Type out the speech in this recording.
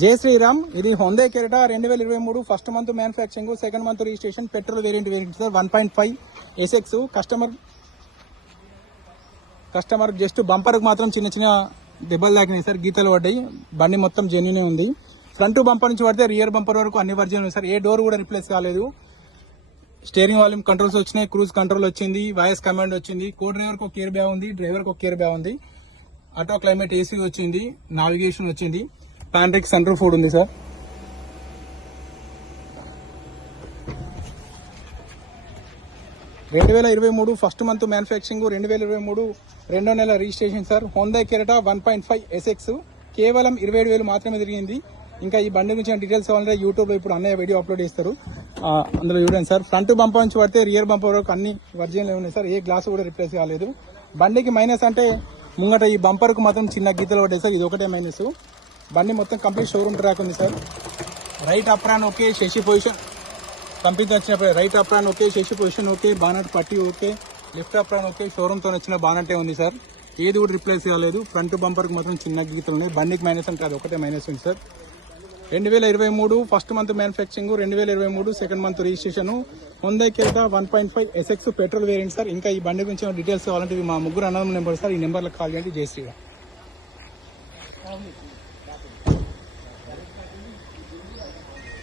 జై శ్రీరామ్. ఇది హొందే కెరటా రెండు వేల ఇరవై మూడు first month manufacturing second month registration petrol variant variant sir one point five SX customer customer just బంపర్కి మాత్రం చిన్న చిన్న దెబ్బలు తాకినాయి సార్ గీతలు పడ్డాయి. బండి మొత్తం జెన్యునే ఉంది. ఫ్రంట్ బంపర్ నుంచి పడితే రియర్ బంపర్ వరకు అన్ని వర్జన్ సార్ ఏ డోర్ కూడా రిప్లేస్ కాలేదు. స్టీరింగ్ వాల్యూమ్ కంట్రోల్స్ వచ్చినాయి క్రూజ్ కంట్రోల్ వచ్చింది వాయిస్ కమాండ్ వచ్చింది. కో డ్రైవర్కి ఒక కేర్ బ్యాగ్ ఉంది డ్రైవర్కి ఒక కేర్ బ్యాగ్ ఉంది. ఆటో క్లైమేట్ ఏసీ వచ్చింది నావిగేషన్ వచ్చింది. ప్యాంట్రిక్ సెంట్రల్ ఫుడ్ ఉంది సార్. రెండు వేల ఇరవై మూడు ఫస్ట్ మంత్ మ్యానుఫ్యాక్చరింగ్ రెండు వేల ఇరవై మూడు రెండో నెల registration sir. Honda Creta one point five SX కేవలం ఇరవై ఏడు వేలు మాత్రమే తిరిగింది. ఇంకా ఈ బండి గురించి డీటెయిల్స్ కావాలంటే యూట్యూబ్లో ఇప్పుడు అన్నయ్య వీడియో అప్లోడ్ చేస్తారు. అందులో చూడండి సార్. ఫ్రంట్ బంపర్ నుంచి పడితే రియర్ బంప వరకు అన్ని వర్జిన్లు ఉన్నాయి సార్. ఏ గ్లాస్ కూడా రిప్లేస్ కాలేదు. బండికి మైనస్ అంటే ముంగట ఈ బంపర్కు మాత్రం చిన్న గీతలు పడ్డాయి సార్. ఇది ఒకటే మైనస్ బండి మొత్తం కంప్లీట్ షోరూమ్ ట్రాక్ ఉంది sir. Right apron okay chassis position కంపెనీతో వచ్చినప్పుడు right apron okay chassis position okay bonnet పట్టి ఓకే లెఫ్ట్ అప్రాన్ ఓకే షోరూమ్తో వచ్చిన బానటే ఉంది సార్. ఏది కూడా రిప్లేస్ కాలేదు. ఫ్రంట్ బంపర్కి మాత్రం చిన్న గీతలు ఉన్నాయి. బండికి మైనస్ అంటే అది ఒకటే మైనస్ ఉంది సార్. రెండు వేల ఇరవై మూడు ఫస్ట్ మంత్ మ్యానుఫ్యాక్చరింగ్ రెండు వేల ఇరవై మూడు second month registration Honda Creta one point five SX petrol variant sir. ఇంకా ఈ బండి గురించి డీటెయిల్స్ కావాలంటే మా ముగ్గురు అన్నదం నెంబర్ సార్ ఈ నెంబర్లకు కాల్ చేయండి. జై శ్రీరామ్. Gracias.